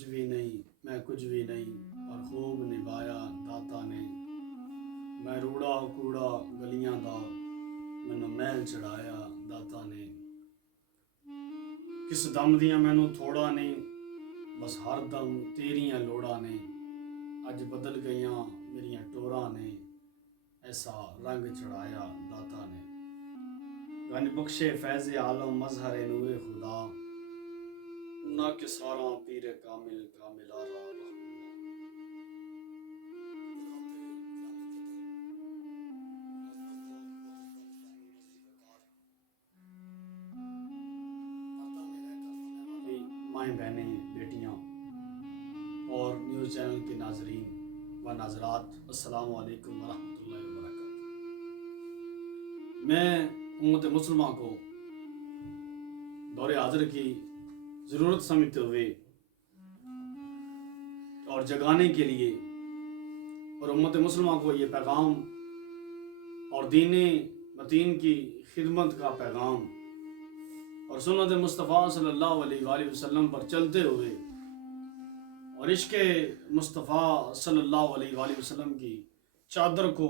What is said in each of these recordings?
کچھ بھی نہیں میں کچھ بھی نہیں اور خوب نبھایا داتا نے میں روڑا کوڑا گلیاں دا مینوں محل چڑھایا داتا نے کس دم دیاں مینوں تھوڑا نہیں بس ہر دم تیریاں لوڑا نے اج بدل گئیاں میریاں ٹوراں نے ایسا رنگ چڑھایا داتا نے گنج بخشے فیض عالم مظہر نور خدا نہ کہ ساراں پیر کامل کامل آرا مائیں بہنیں بیٹیاں اور نیوز چینل کے ناظرین و ناظرات السلام علیکم ورحمۃ اللہ وبرکاتہ۔ میں امت مسلمہ کو دور حاضر کی ضرورت سمجھتے ہوئے اور جگانے کے لیے اور امت مسلمہ کو یہ پیغام اور دین متین کی خدمت کا پیغام اور سنت مصطفیٰ صلی اللہ علیہ وآلہ وسلم پر چلتے ہوئے اور عشق مصطفیٰ صلی اللہ علیہ وآلہ وسلم کی چادر کو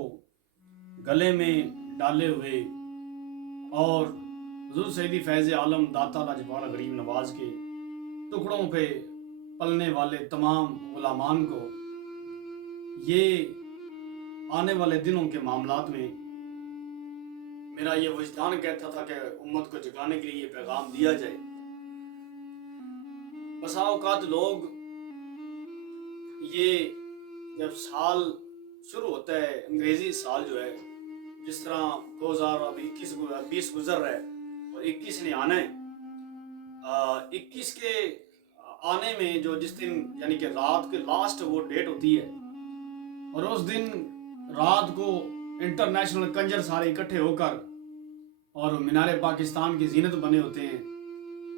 گلے میں ڈالے ہوئے اور حضور سیدی فیض عالم داتا لاجوال غریب نواز کے ٹکڑوں پہ پلنے والے تمام غلامان کو یہ آنے والے دنوں کے معاملات میں میرا یہ وجدان کہتا تھا کہ امت کو جگانے کے لیے یہ پیغام دیا جائے۔ بسا اوقات لوگ یہ جب سال شروع ہوتا ہے انگریزی سال جو ہے جس طرح 2021 گزر رہا ہے اور 21 نے آنا ہے 21 کے آنے میں جو جس دن یعنی کہ رات کے لاسٹ وہ ڈیٹ ہوتی ہے اور اس دن رات کو انٹرنیشنل کنجر سارے اکٹھے ہو کر اور مینار پاکستان کی زینت بنے ہوتے ہیں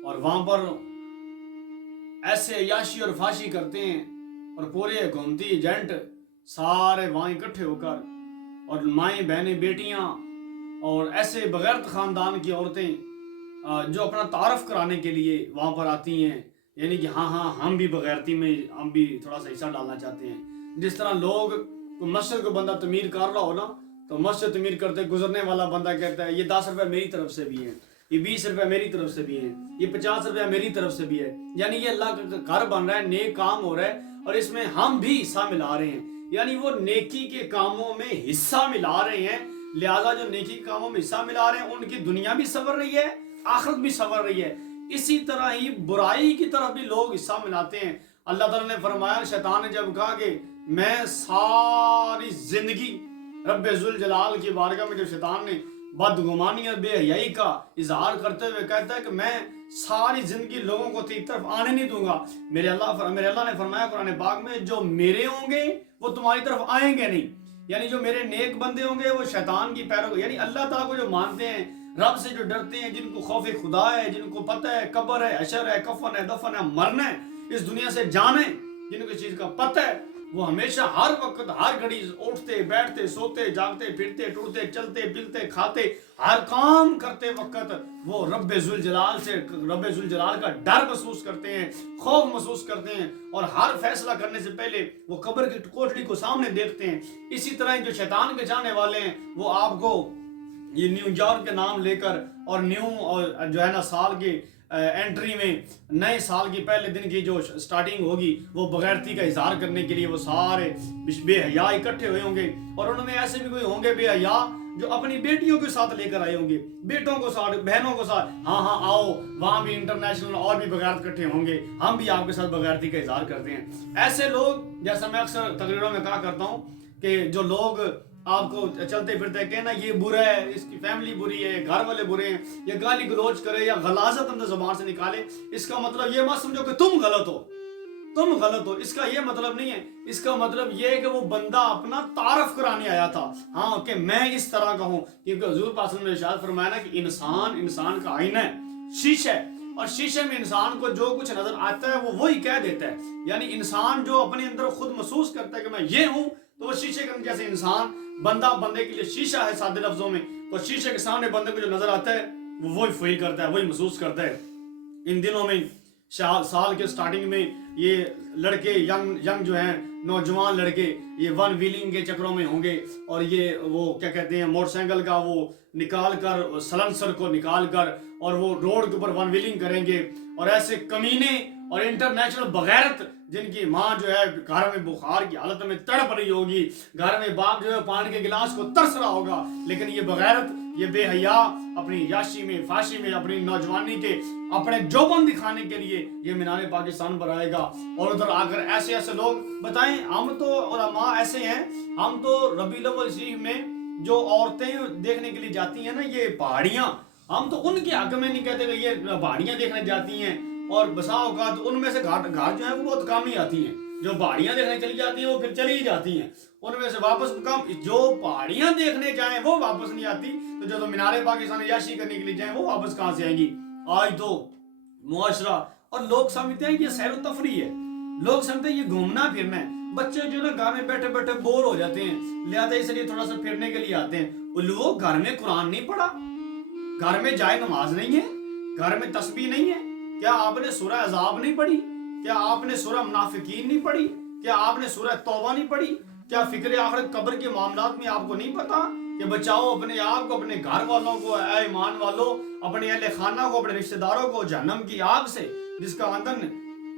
اور وہاں پر ایسے عیاشی اور فاشی کرتے ہیں اور پورے حکومتی ایجنٹ سارے وہاں اکٹھے ہو کر اور مائیں بہنیں بیٹیاں اور ایسے بغیرت خاندان کی عورتیں جو اپنا تعارف کرانے کے لیے وہاں پر آتی ہیں یعنی کہ ہاں ہم بھی بغیرتی میں ہم بھی تھوڑا سا حصہ ڈالنا چاہتے ہیں۔ جس طرح لوگ مسجد کو بندہ تعمیر کر رہا ہو نا تو مسجد تعمیر کرتے گزرنے والا بندہ کہتا ہے یہ 10 روپے میری طرف سے بھی ہیں، یہ 20 روپے میری طرف سے بھی ہیں، یہ 50 روپے میری طرف سے بھی ہے، یعنی یہ اللہ کا گھر بن رہا ہے، نیک کام ہو رہا ہے اور اس میں ہم بھی حصہ ملا رہے ہیں، یعنی وہ نیکی کے کاموں میں حصہ ملا رہے ہیں۔ لہذا جو نیکی کے کاموں میں حصہ ملا رہے ہیں ان کی دنیا بھی سنور رہی ہے آخرت بھی سنور رہی ہے۔ اسی طرح ہی برائی کی طرف بھی لوگ حصہ ملاتے ہیں۔ اللہ تعالیٰ نے فرمایا شیطان نے جب کہا کہ میں ساری زندگی رب ذوالجلال کی بارگاہ میں جب شیطان نے بدگمانی اور بے حیائی کا اظہار کرتے ہوئے کہتا ہے کہ میں ساری زندگی لوگوں کو تیری طرف آنے نہیں دوں گا، میرے اللہ نے فرمایا قرآن پاک میں جو میرے ہوں گے وہ تمہاری طرف آئیں گے نہیں، یعنی جو میرے نیک بندے ہوں گے وہ شیطان کی پیرو یعنی اللہ تعالیٰ کو جو مانتے ہیں رب سے جو ڈرتے ہیں جن کو خوف خدا ہے جن کو پتہ ہے قبر ہے حشر ہے کفن ہے دفن ہے مرنا ہے اس دنیا سے جانے جن کو اس چیز کا پتہ ہے وہ ہمیشہ ہر وقت ہر گھڑی اٹھتے بیٹھتے سوتے جاگتے پھرتے ٹوٹتے چلتے پلتے کھاتے ہر کام کرتے وقت وہ رب ذوالجلال کا ڈر محسوس کرتے ہیں خوف محسوس کرتے ہیں اور ہر فیصلہ کرنے سے پہلے وہ قبر کی کوٹڑی کو سامنے دیکھتے ہیں۔ اسی طرح جو شیطان کے چاہنے والے ہیں وہ آپ کو یہ نیو یارک کے نام لے کر اور جو ہے نا سال کی انٹری میں نئے سال کی پہلے دن کی جو سٹارٹنگ ہوگی وہ بغیرتی کا اظہار کرنے کے لیے وہ سارے بے حیا اکٹھے ہوئے ہوں گے اور انہوں میں ایسے بھی کوئی ہوں گے بے حیا جو اپنی بیٹیوں کے ساتھ لے کر آئے ہوں گے بیٹوں کو ساتھ بہنوں کو ساتھ ہاں آؤ وہاں بھی انٹرنیشنل اور بھی بغیرت اکٹھے ہوں گے ہم بھی آپ کے ساتھ بغیرتی کا اظہار کرتے ہیں۔ ایسے لوگ جیسا میں اکثر تقریروں میں کہا کرتا ہوں کہ جو لوگ آپ کو چلتے پھرتے کہنا یہ برا ہے اس کی فیملی بری ہے گھر والے برے ہیں یا گالی گلوچ کرے یا غلاظت اندر زبان سے نکالے اس کا مطلب یہ مت سمجھو کہ تم غلط ہو اس کا یہ مطلب نہیں ہے۔ اس کا مطلب یہ ہے کہ وہ بندہ اپنا تعارف کرانے آیا تھا ہاں کہ میں اس طرح کا ہوں کیونکہ حضور پاک صلی اللہ علیہ وسلم نے ارشاد فرمایا نا کہ انسان کا آئینہ ہے شیشہ ہے اور شیشے میں انسان کو جو کچھ نظر آتا ہے وہ وہی کہہ دیتا ہے، یعنی انسان جو اپنے اندر خود محسوس کرتا ہے کہ میں یہ ہوں تو وہ شیشے کے جیسے انسان بندہ بندے کے لیے شیشہ ہے سادے لفظوں میں تو شیشے کے سامنے بندے کو جو نظر آتا ہے وہ وہی فیل کرتا ہے وہی محسوس کرتا ہے۔ ان دنوں میں سال کے سٹارٹنگ میں یہ लड़के यंग जो हैं नौजवान लड़के ये वन व्हीलिंग के चक्रों में होंगे और ये वो क्या कहते हैं मोटरसाइकिल का वो निकाल कर सलेंसर को निकाल कर और वो रोड के ऊपर वन व्हीलिंग करेंगे। और ऐसे कमीने और इंटरनेशनल बगैरत जिनकी माँ जो है घर में बुखार की हालत में तड़प रही होगी, घर में बाप जो है पानी के गिलास को तरस रहा होगा, लेकिन ये बगैरत ये बेहया अपनी याशी में फाशी में अपनी नौजवानी के अपने जोबन दिखाने के लिए ये मीनार पाकिस्तान पर आएगा। और उधर आकर ऐसे ऐसे लोग बताएं, हम तो उलमा ऐसे हैं, हम तो रबीउल अव्वल शरीफ में जो औरतें देखने के लिए जाती हैं ना ये पहाड़ियां, हम तो उनके हक में नहीं कहते कि ये पहाड़ियां देखने जाती हैं। और बसा औकात उनमें से घाट जो है वो बहुत कम ही आती हैं, जो पहाड़ियां देखने चली जाती हैं वो फिर चली ही जाती हैं, उनमें से वापस कम जो पहाड़ियां देखने जाएं वो वापस नहीं आती, तो जो मीनार पाकिस्तान याशी करने के लिए जाएं वो वापस कहां से आएंगी। आज तो मुआशरा और लोग समझते हैं कि ये सैर तफरी है, लोग समझते हैं ये घूमना फिरना है। बच्चे जो ना घर में बैठे बैठे बोर हो जाते हैं, लिहाजा इसलिए थोड़ा सा फिरने के लिए आते हैं। लोग घर में कुरान नहीं पढ़ा, घर में जाए नमाज नहीं है, घर में तस्बीह नहीं है, क्या आपने सूरह अज़ाब नहीं पढ़ी, क्या आपने सूरह मुनाफिकीन नहीं पढ़ी, क्या आपने सूरह तौबा नहीं पढ़ी, क्या फिक्र आखिरत कब्र के मामलात में आपको नहीं पता कि बचाओ अपने आप को, अपने घर वालों को, ऐ ईमान वालों, अपने अहले खाना को, अपने रिश्तेदारों को जहन्नम की आग से जिसका ईंधन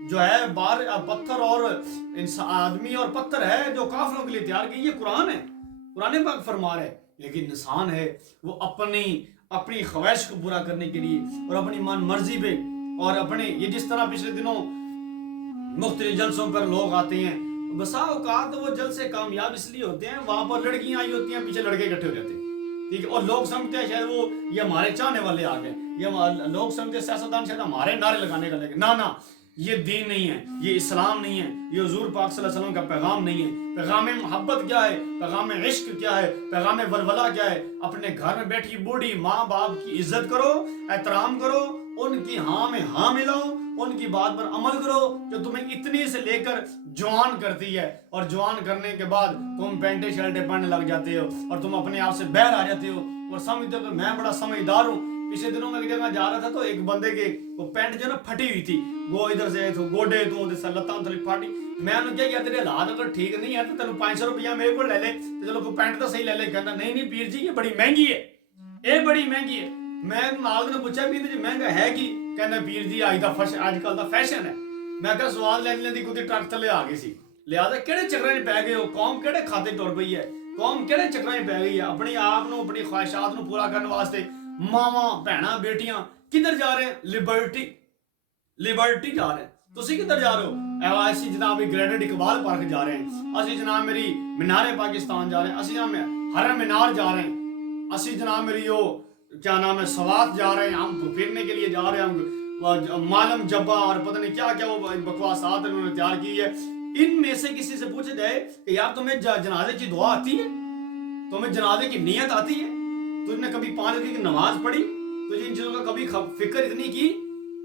जो है बार पत्थर और आदमी और पत्थर है जो काफिरों के लिए तैयार की, ये कुरान है, कुरान पाक फरमा रहा है। लेकिन इंसान है वो अपनी ख्वाहिश को पूरा करने के लिए और अपनी मन मर्जी पे और अपने ये जिस तरह पिछले दिनों मुख्तलिफ जलसों पर लोग आते हैं, बसा औकात तो वो जलसे कामयाब इसलिए होते हैं वहां पर लड़कियां आई होती हैं, पीछे लड़के इकट्ठे हो जाते हैं, ठीक है, और लोग समझते हैं शायद वो ये हमारे चाहने वाले आ गए, ये लोग समझते हैं सियासतदान शायद हमारे नारे लगाने का लगे। ना, ये दीन नहीं है, ये इस्लाम नहीं है, ये हुजूर पाक सल्लल्लाहु अलैहि वसल्लम का पैगाम नहीं है। पैगाम मोहब्बत क्या है, पैगाम इश्क क्या है, पैगाम वलवला क्या है। अपने घर में बैठी बूढ़ी माँ बाप की इज्जत करो, एहतराम करो, उनकी हाँ में हाँ मिलाओ, उनकी बात पर अमल करो जो तुम्हें इतनी से लेकर जवान करती है, और जवान करने के बाद तुम पैंटे शर्टें पहनने लग जाते हो और तुम अपने आप से बाहर आ जाते हो और समझते हो कि मैं बड़ा समझदार हूँ। पिछले दिनों में एक जगह जा रहा था तो एक बंदे के वो पैंट जो ना फटी हुई थी, वो इधर से तो गोडे तो लत्तां थोड़ी फाटी। मैं उन्हें क्या तेरे हालात अगर ठीक नहीं है तो तेन 500 रुपया मेरे को ले ले, तो चलो पैंट तो सही ले ले। कहना नहीं पीर जी ये बड़ी महंगी है, ये बड़ी महंगी है। मैं नाल ने पूछा पीर जी महंगा है कि, कहना पीर जी अजकल का फैशन है। मैं क्या स्वाद लेने दी कुछ ट्रक थले आ गई सी, लिहाजा किहड़े चक्कर पै गए हो, कौम किहड़े खाते टुर पई है, कौम किहड़े चक्कर पै गई है। अपने आप को अपनी ख्वाहिशात को पूरा करने वास्ते मावा भैणा बेटियां किधर जा रहे हैं, लिबर्टी जा रहे हैं। तुसी किधर जा रहे हो? ऐसी जनाब ग्रेनेड इकबाल पार्क जा रहे हैं, असी जनाब मेरी मीनार पाकिस्तान जा रहे हैं, असी जनाब हरम मीनार जा रहे हैं, असी जनाब मेरी वो क्या नाम है सवात जा रहे हैं, हम फिरने के लिए जा रहे हैं, हम मालम जब्बा और पता नहीं क्या क्या वो बकवासात उन्होंने तैयार की है। इनमें से किसी से पूछा जाए कि यार तुम्हें जनाजे की दुआ आती है, तुम्हें जनाजे की नियत आती है, तुमने कभी 5 वक्त की नमाज पढ़ी, तुझे इन चीजों का कभी फिक्र इतनी की?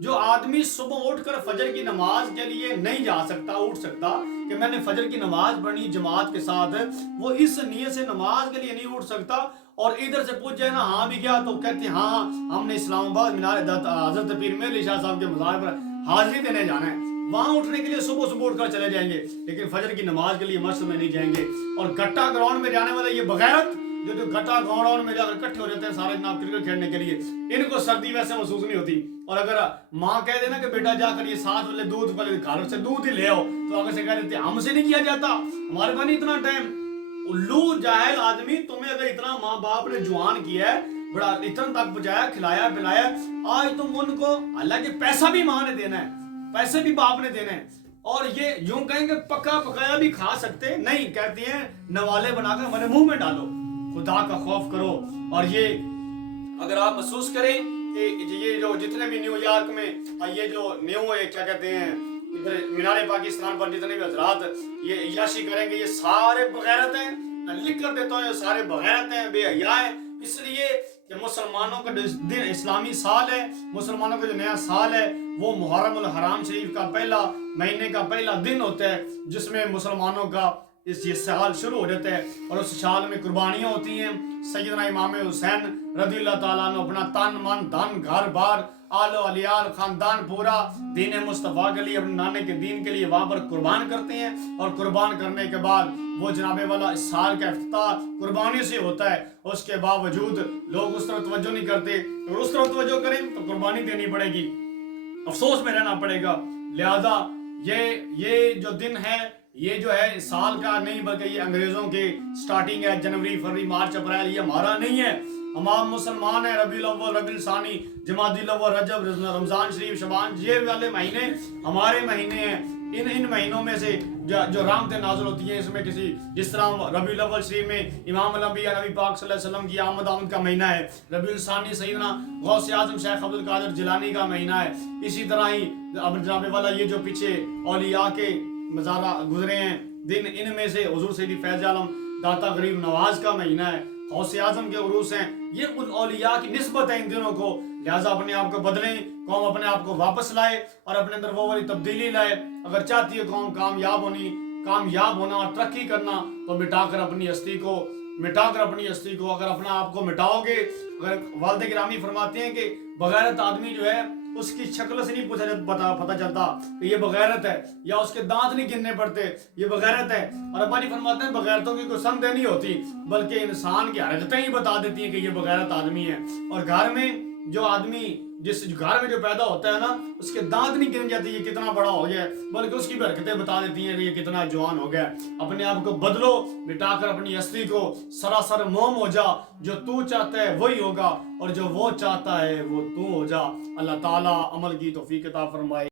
जो आदमी सुबह उठकर फजर की नमाज के लिए नहीं जा सकता, उठ सकता कि मैंने फजर की नमाज पढ़ी जमात के साथ, वो इस नियत से नमाज के लिए नहीं उठ सकता। और इधर से पूछ जाए ना हाँ भी क्या, तो कहते हैं हाँ हमने इस्लामाबाद मीनार हजरत पीर मेहली शाह साहब के मज़ार पर हाजिरी देने जाना है, वहां उठने के लिए सुबह उठकर चले जाएंगे, लेकिन फजर की नमाज के लिए मस्जिद में नहीं जाएंगे। और गट्टा ग्राउंड में जाने वाले ये बगैरत जो गट्टा ग्राउंड में जाकर इकट्ठे हो जाते हैं सारे जनाब क्रिकेट खेलने के लिए, इनको सर्दी वैसे महसूस नहीं होती। और अगर माँ कह देना कि बेटा जाकर ये 7 वाले दूध पहले घर से दूध ही ले आओ, तो आगे से कह देते हमसे नहीं किया जाता, हमारे पास नहीं इतना टाइम। उल्लू जाहिल आदमी, तुम्हें अगर इतना माँ बाप ने जवान किया है, बड़ा इतना तक पहुंचाया, खिलाया पिलाया, आज तुम उनको हालांकि पैसा भी माँ ने देना है, पैसे भी बाप ने देने हैं, और ये यूं कहेंगे पक्का पकाया भी खा सकते नहीं, कहती हैं नवाले बनाकर हमारे मुंह में डालो, खुदा का खौफ करो। और ये अगर आप महसूस करें कि ये जो जितने भी न्यूयॉर्क में ये जो न्यू है क्या कहते हैं इधर मीनार पाकिस्तान पर जितने भी हजरात ये याशी करेंगे, ये सारे बगैरत हैं, मैं लिख कर देता हूँ, ये सारे बगैरत हैं, बेहया हैं, इसलिए कि मुसलमानों का दिन इस्लामी साल है, मुसलमानों का जो नया साल है वो मुहर्रम उल हराम शरीफ का पहला महीने का पहला दिन होता है, जिसमें मुसलमानों का ये साल शुरू हो जाता है। और उस साल में कुर्बानियाँ होती हैं। सैयदना इमाम हुसैन रज़ियल्लाहु ताला अन्हु अपना तन मन धन घर बार आलो अलियाल खानदान पूरा दीन मुस्तफ़ा के लिए, अपने नाने के दीन के लिए वहाँ पर कुर्बान करते हैं। और कुर्बान करने के बाद वो जनाबे वाला इस साल का इफ्तिताह कुर्बानी से होता है। उसके बावजूद लोग उस तरफ तवज्जो नहीं करते, और उस तरफ तवज्जो करें तो कुर्बानी देनी पड़ेगी, अफसोस में रहना पड़ेगा। लिहाजा ये जो दिन है, ये जो है साल का नहीं बल्कि ये अंग्रेजों के स्टार्टिंग है, जनवरी फरवरी मार्च अप्रैल, ये हमारा नहीं है। हम मुसलमान है, रबीउल अव्वल रबीउल सानी जमादिल अव्वल रजब रमजान शरीफ शबान, ये वाले महीने हमारे महीने हैं। इन महीनों में से जो रहमतें नाज़िल होती हैं, इसमें किसी जिस तरह रबीउल अव्वल शरीफ में इमाम अल-अंबिया नबी पाक सल्लल्लाहु अलैहि वसल्लम की आमद का महीना है, रबीउल सानी सैयदना गौस आज़म शेख अब्दुल कादिर जिलानी का महीना है। इसी तरह ही अब जनाबे वाला ये जो पीछे औलिया के मज़ारा गुजरे हैं दिन, इनमें से हुजूर सैयदी फैज़ आलम दाता गरीब नवाज का महीना है, गौस आज़म के उरूस हैं। ये उन औलिया की निस्बत है इन दिनों को। लिहाजा अपने आप को बदलें, कौम अपने आप को वापस लाए और अपने अंदर वो वाली तब्दीली लाए। अगर चाहती है कौम कामयाब होना और तरक्की करना, तो मिटाकर अपनी हस्ती को अगर अपना आप को मिटाओगे, अगर वालिद गिरामी फरमाते हैं कि बगैरत आदमी जो है उसकी शक्ल से नहीं पता चलता कि ये बगैरत है, या उसके दांत नहीं गिनने पड़ते ये बगैरत है। और अब्बा नहीं फरमाते हैं बगैरतों की कोई समझ नहीं होती, बल्कि इंसान की हरकतें ही बता देती हैं कि ये बगैरत आदमी है। और घर में जो आदमी जिस घर में जो पैदा होता है ना, उसके दांत नहीं गिन जाते ये कितना बड़ा हो गया, बल्कि उसकी हरकतें बता देती हैं कि ये कितना जवान हो गया। अपने आप को बदलो, मिटाकर अपनी हस्ती को सरासर मोम हो जा। जो तू चाहता है वही होगा, और जो वो चाहता है वो तू हो जा। अल्लाह ताला अमल की तौफीक अता फरमाए।